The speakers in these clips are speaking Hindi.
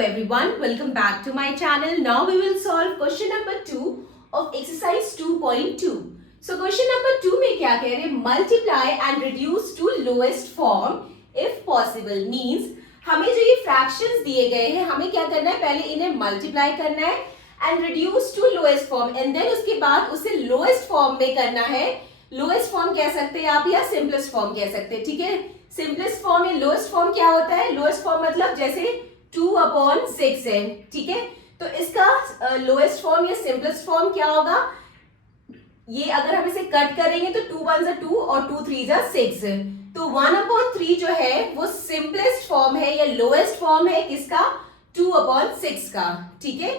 everyone, welcome back to my channel. Now we will solve question number 2 of exercise 2.2. So question number 2 में क्या कह रहे हैं? Multiply and reduce to lowest form if possible. Means हमें जो ये fractions दिए गए हैं, हमें क्या करना है? पहले इन्हें multiply करना है and reduce to lowest form and then उसके बाद उसे lowest form में करना है. Lowest form कह सकते हैं आप या simplest form कह सकते हैं, ठीक है? Simplest form या lowest form क्या होता है? Lowest form मतलब जैसे 2/6 है, ठीक है? तो इसका लोएस्ट फॉर्म या सिंपलेस्ट फॉर्म क्या होगा? ये अगर हम इसे कट करेंगे तो 2 1 2 और 2 3 6. तो 1/3 जो है वो सिंपलेस्ट फॉर्म है या लोएस्ट फॉर्म है किसका? 2/6 का, ठीक है?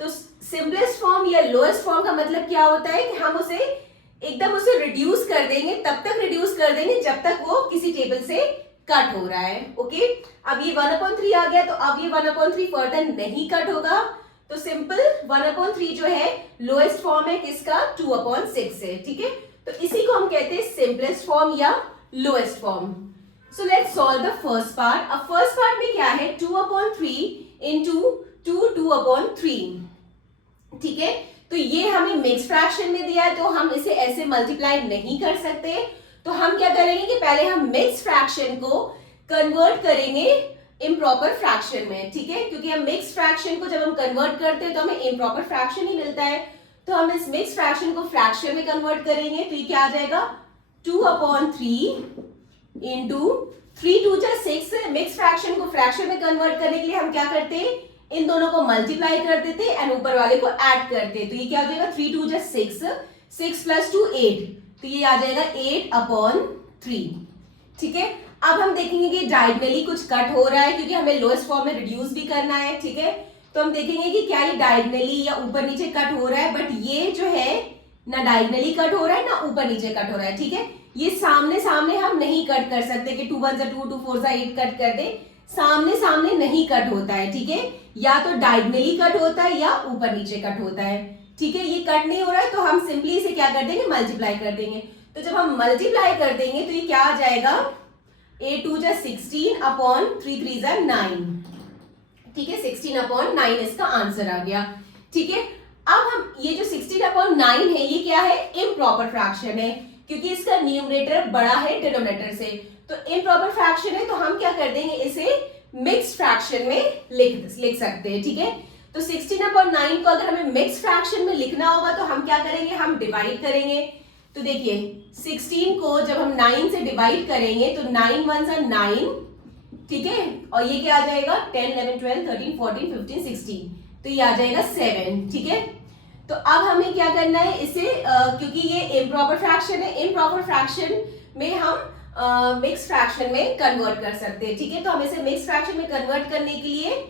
तो सिंपलेस्ट फॉर्म या लोएस्ट फॉर्म का मतलब क्या होता है कि हम उसे एकदम उसे रिड्यूस कर देंगे, तब तक रिड्यूस कर देंगे जब तक वो किसी टेबल से कट हो रहा है. ओके, अब ये 1/3 आ गया, तो अब ये 1/3 फर्दर नहीं कट होगा. तो सिंपल 1/3 जो है लोएस्ट फॉर्म है किसका? 2/6 है, ठीक है? तो इसी को हम कहते हैं सिंपलेस्ट फॉर्म या lowest form. So let's solve the first part. अब फर्स्ट पार्ट में क्या है? 2/3 इंटू 2/3, ठीक है? तो ये हमें मिक्स फ्रैक्शन में दिया है, तो हम इसे ऐसे मल्टीप्लाई नहीं कर सकते. तो हम क्या करेंगे कि पहले हम मिक्स फ्रैक्शन को कन्वर्ट करेंगे इम्प्रॉपर फ्रैक्शन में, ठीक है? क्योंकि हम मिक्स फ्रैक्शन को जब हम कन्वर्ट करते हैं तो हमें इम्प्रॉपर फ्रैक्शन ही मिलता है. तो हम इस मिक्स फ्रैक्शन को फ्रैक्शन में कन्वर्ट करेंगे. तो ये क्या आ जाएगा? 2/3 इंटू 3 2 6. मिक्स फ्रैक्शन को फ्रैक्शन में कन्वर्ट करने के लिए हम क्या करते हैं? इन दोनों को मल्टीप्लाई कर देते एंड ऊपर वाले को ऐड करते. तो ये क्या हो जाएगा? 3 2 6, 6 + 2 8. तो ये आ जाएगा 8/3, ठीक है? अब हम देखेंगे कि डायगोनली कुछ कट हो रहा है क्योंकि हमें लोएस्ट फॉर्म में रिड्यूस भी करना है, ठीक है? तो हम देखेंगे कि क्या ये डायगोनली या ऊपर नीचे कट हो रहा है. बट ये जो है ना डायगोनली कट हो रहा है ना ऊपर नीचे कट हो रहा है, ठीक है? ये सामने सामने हम नहीं कट कर सकते कि 2 1 2 2 4 8 कट कर दे. सामने सामने नहीं कट होता है, ठीक है? या तो डायगोनली कट होता है या ऊपर नीचे कट होता है, ठीक है? ये कट नहीं हो रहा है तो हम सिंपली इसे क्या कर देंगे? मल्टीप्लाई कर देंगे. तो जब हम मल्टीप्लाई कर देंगे तो ये क्या आ जाएगा? 8 2 16/3 3 9, ठीक है? 16/9 इसका आंसर आ गया, ठीक है? अब हम ये जो 16/9 है ये क्या है? इम्प्रॉपर फ्रैक्शन है क्योंकि इसका न्यूमरेटर बड़ा है डिनोमिनेटर से. तो इम्प्रॉपर फ्रैक्शन है तो हम क्या कर देंगे? इसे मिक्स फ्रैक्शन में लिख सकते हैं, ठीक है? तो 16/9 को अगर हमें मिक्स फ्रैक्शन में लिखना होगा तो हम क्या करेंगे? हम डिवाइड करेंगे. तो देखिए 16 को जब हम 9 से डिवाइड करेंगे तो 9 1 9, ठीक है? और ये क्या आ जाएगा? 10 11 12 13 14 15 16. तो ये आ जाएगा 7, ठीक है? तो अब हमें क्या करना है? इसे क्योंकि ये इम्प्रॉपर फ्रैक्शन है, इम्प्रॉपर फ्रैक्शन में हम मिक्स फ्रैक्शन में कन्वर्ट कर सकते हैं, ठीक है? तो हम इसे मिक्स फ्रैक्शन में कन्वर्ट करने के लिए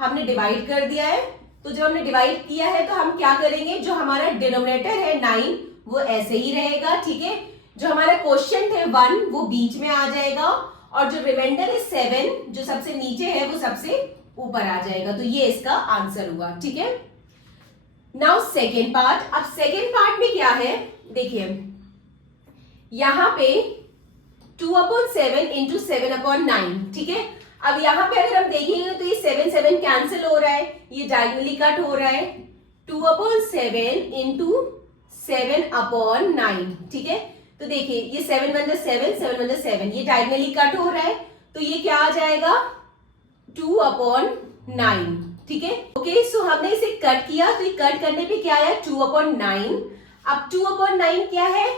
हमने डिवाइड कर दिया है. तो जब हमने डिवाइड किया है तो हम क्या करेंगे? जो हमारा डिनोमिनेटर है 9 वो ऐसे ही रहेगा, ठीक है? जो हमारा क्वेश्चन थे 1 वो बीच में आ जाएगा और जो रिमाइंडर है 7 जो सबसे नीचे है वो सबसे ऊपर आ जाएगा. तो ये इसका आंसर हुआ, ठीक है? Now second part. अब सेकेंड पार्ट में क्या है? देखिए यहां पे 2/7 इंटू 7/9, ठीक है? अब यहाँ पे अगर हम देखेंगे तो ये 7 7 कैंसिल हो रहा है, ये डायगोनली कट हो रहा है. 2/7 इंटू 7/9, ठीक है? तो देखिए ये 7 1 7 7 1 7, ये डायगोनली कट हो रहा है. तो ये क्या आ जाएगा? 2/9, ठीक है? ओके, सो हमने इसे कट किया तो ये कट करने पे क्या आया? 2/9. अब 2/9 क्या है?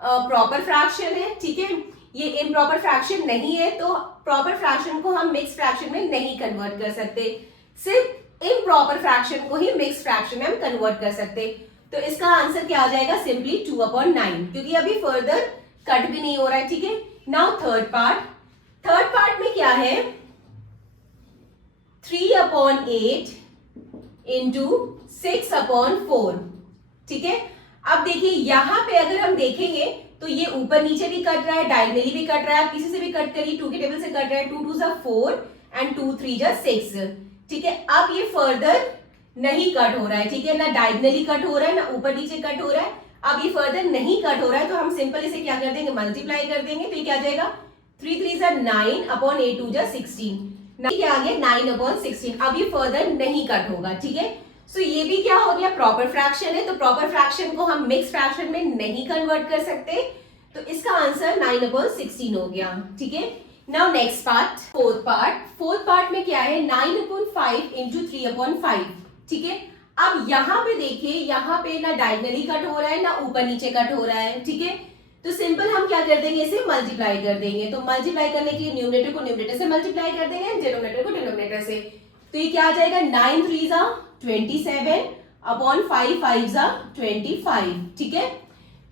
प्रॉपर फ्रैक्शन है, ठीक है? ये इम्प्रॉपर फ्रैक्शन नहीं है तो प्रॉपर फ्रैक्शन को हम मिक्स फ्रैक्शन में नहीं कन्वर्ट कर सकते. सिर्फ इम्प्रॉपर फ्रैक्शन को ही मिक्स फ्रैक्शन में हम कन्वर्ट कर सकते. तो इसका आंसर क्या आ जाएगा? सिंपली 2/9 क्योंकि अभी फर्दर कट भी नहीं हो रहा है, ठीक है? Now third part. Third part में क्या है? 3/8 इंटू 6/4, ठीक है? अब देखिए यहां पे अगर हम देखेंगे तो ये ऊपर नीचे भी कट रहा है, डायगोनली भी कट रहा है. आप किसी से भी कट करिए, 2 के टेबल से कट रहा है. 2 2 4 एंड 2 3 6, ठीक है? अब ये फर्दर नहीं कट हो रहा है, ठीक है? ना डायगोनली कट हो रहा है ना ऊपर नीचे कट हो रहा है. अब ये फर्दर नहीं कट हो रहा है तो हम सिंपल इसे क्या कर देंगे? मल्टीप्लाई कर देंगे. तो ये क्या आ जाएगा? 3 3 9/8 2 16. ये आ गया 9/16। अब ये फर्दर नहीं कट होगा, ठीक है। सो ये भी क्या हो गया, प्रॉपर फ्रैक्शन है, तो प्रॉपर फ्रैक्शन को हम मिक्स फ्रैक्शन में नहीं कन्वर्ट कर सकते, तो इसका आंसर 9/16 हो गया, ठीक है। Now next part, fourth part में क्या है, 9/5 इंटू 3/5, ठीक है। अब यहाँ पे देखिए, यहाँ पे ना डायगनली कट हो रहा है ना ऊपर नीचे कट हो रहा है, ठीक है। तो सिंपल हम क्या कर देंगे, इसे मल्टीप्लाई कर देंगे। तो मल्टीप्लाई करने के लिए न्यूमरेटर को न्यूमरेटर से मल्टीप्लाई कर देंगे, डिनोमिनेटर को डिनोमिनेटर से। तो ये क्या आ जाएगा, 9 3 27 अपॉन 5 5 25, ठीक है।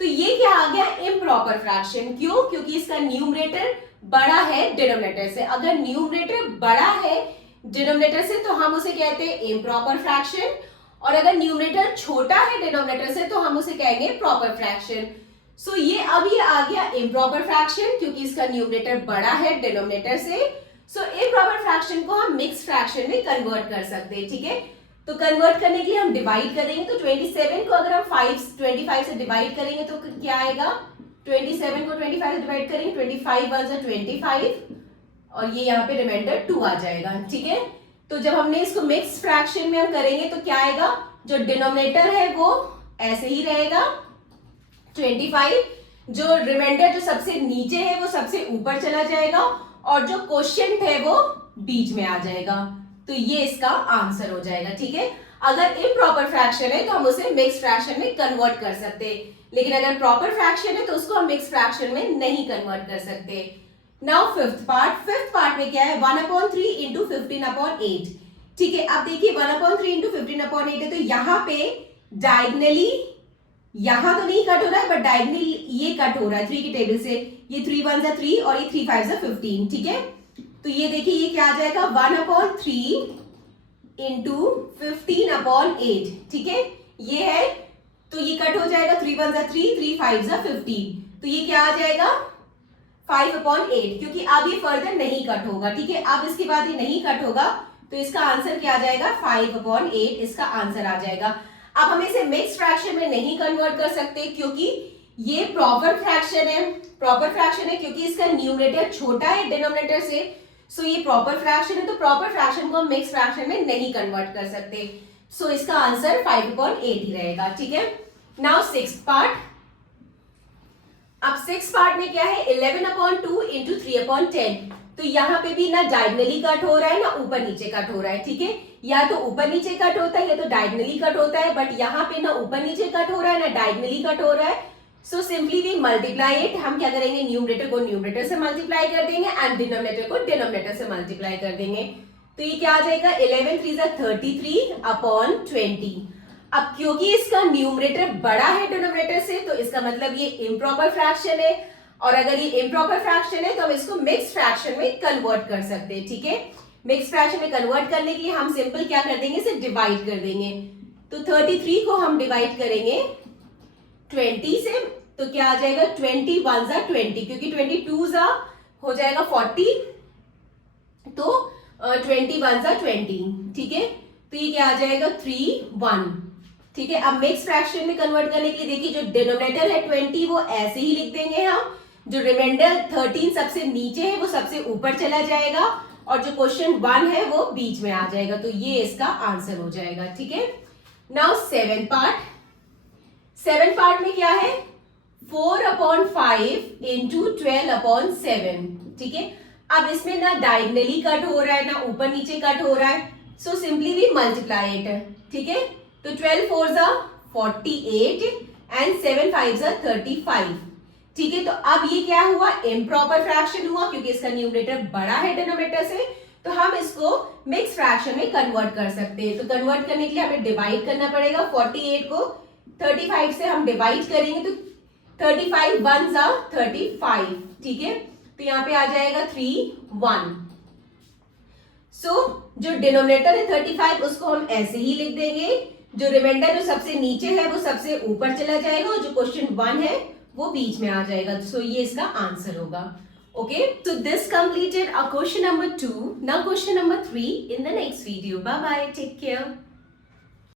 तो ये क्या आ गया, इम्प्रॉपर फ्रैक्शन। क्यों? क्योंकि इसका न्यूमरेटर बड़ा है डिनोमिनेटर से। अगर न्यूमरेटर बड़ा है डिनोमिनेटर से तो हम उसे कहते हैं इम्प्रॉपर फ्रैक्शन, और अगर न्यूमरेटर छोटा है डिनोमिनेटर से तो हम उसे कहेंगे प्रॉपर फ्रैक्शन। सो ये अब ये आ गया इम्प्रॉपर फ्रैक्शन, क्योंकि इसका न्यूमरेटर बड़ा है डिनोमिनेटर से। सो इम्प्रॉपर फ्रैक्शन को हम मिक्स फ्रैक्शन में कन्वर्ट कर सकते हैं, ठीक है। तो कन्वर्ट करने के लिए हम डिवाइड करेंगे, तो 27 को अगर हम 25 से डिवाइड करेंगे तो क्या आएगा, 27 को 25 से डिवाइड करेंगे, 25 1 = 25, और ये यहाँ पे रिमाइंडर 2 आ जाएगा, ठीक है। तो जब हमने इसको मिक्स फ्रैक्शन में हम करेंगे तो क्या आएगा, जो डिनोमिनेटर है वो ऐसे ही रहेगा 25, जो रिमाइंडर जो सबसे नीचे है वो सबसे ऊपर चला जाएगा, और जो क्वोशिएंट है वो बीच में आ जाएगा। तो ये इसका आंसर हो जाएगा, ठीक है। अगर इम्प्रॉपर फ्रैक्शन है तो हम उसे मिक्स फ्रैक्शन में कन्वर्ट कर सकते हैं, लेकिन अगर प्रॉपर फ्रैक्शन है तो उसको हम मिक्स फ्रैक्शन में नहीं कन्वर्ट कर सकते। नाउ फिफ्थ पार्ट में क्या है, 1/3 इंटू 15/8, ठीक है। अब देखिए 1/3 इंटू 15/8 है, तो यहाँ पे डायगनली यहां तो नहीं कट हो रहा है, बट डायगनली ये कट हो रहा है 3 की टेबल से। ये 3 1 = 3 और ये 3 5 = 15, ठीक है। तो ये देखिए ये क्या आ जाएगा, 1/3 इंटू 15/8, ठीक है। ये है, तो ये कट हो जाएगा, 3 1 = 3, 3 5 = 15, तो ये क्या आ जाएगा 5/8, क्योंकि अब ये फर्दर नहीं कट होगा, ठीक है। अब इसके बाद ये नहीं कट होगा, तो इसका आंसर क्या आ जाएगा, 5/8 इसका आंसर आ जाएगा। अब हम इसे मिक्स फ्रैक्शन में नहीं कन्वर्ट कर सकते, क्योंकि ये प्रॉपर फ्रैक्शन है, क्योंकि इसका न्यूमरेटर छोटा है डिनोमिनेटर से। सो ये प्रॉपर फ्रैक्शन है, तो प्रॉपर फ्रैक्शन को हम मिक्स फ्रैक्शन में नहीं कन्वर्ट कर सकते। सो इसका आंसर 5/8 ही रहेगा, ठीक है। Now sixth part. अब सिक्स्थ पार्ट में क्या है, 11/2 इंटू 3/10। तो यहाँ पे भी ना डायगनली कट हो रहा है ना ऊपर नीचे कट हो रहा है, ठीक है। या तो ऊपर नीचे कट होता है या तो डायगनली कट होता है, बट यहाँ पे ना ऊपर नीचे कट हो रहा है ना डायगनली कट हो रहा है। So simply we multiply it. हम क्या करेंगे, न्यूमरेटर को न्यूमरेटर से मल्टीप्लाई कर देंगे एंड डिनोमिनेटर को डिनोमिनेटर से मल्टीप्लाई कर देंगे। तो ये क्या आ जाएगा, 11 3 = 33/20। अब क्योंकि इसका न्यूमरेटर बड़ा है डिनोमिनेटर से, तो इसका मतलब ये इम्प्रॉपर फ्रैक्शन है, और अगर ये इम्प्रॉपर फ्रैक्शन है तो हम इसको मिक्स फ्रैक्शन में कन्वर्ट कर सकते हैं, ठीक है। मिक्स फ्रैक्शन में कन्वर्ट करने के लिए हम सिंपल क्या कर देंगे, इसे डिवाइड कर देंगे। तो 33 को हम डिवाइड करेंगे 20 से, तो क्या आ जाएगा, 20 1 = 20, क्योंकि 22 हो जाएगा 40, तो 20 1 = 20, ठीक है। तो ये क्या आ जाएगा 3 1, ठीक है। अब मिक्स फ्रैक्शन में कन्वर्ट करने के लिए देखिए, जो डिनोमिनेटर है 20 वो ऐसे ही लिख देंगे हम, जो रिमाइंडर 13 सबसे नीचे है वो सबसे ऊपर चला जाएगा, और जो क्वेश्चन 1 है वो बीच में आ जाएगा। तो ये इसका आंसर हो जाएगा, ठीक है। नाउ सेवन पार्ट में क्या है, 4/5 इंटू 12/7, ठीक है। अब इसमें ना डायगनली कट हो रहा है ना ऊपर नीचे कट हो रहा है, so simply we multiply it, ठीक है। तो 12 4 = 48 एंड 7 5 = 35, ठीक है। तो अब ये क्या हुआ, इम्प्रॉपर फ्रैक्शन हुआ, क्योंकि इसका न्यूमरेटर बड़ा है डिनोमिनेटर से, तो हम इसको मिक्स फ्रैक्शन में कन्वर्ट कर सकते हैं। तो कन्वर्ट करने के लिए हमें डिवाइड करना पड़ेगा, 48 को 35 से हम डिवाइड करेंगे, तो 35 1 = 35, ठीक है। तो यहाँ पे आ जाएगा 3 1। सो जो डिनोमिनेटर है 35 उसको हम ऐसे ही लिख देंगे, जो रिमाइंडर जो सबसे नीचे है वो सबसे ऊपर चला जाएगा, और जो क्वेश्चन 1 है वो बीच में आ जाएगा। सो ये इसका आंसर होगा, okay. So this completed our question number 2. Now question number 3 in the next video. Bye bye. Take care.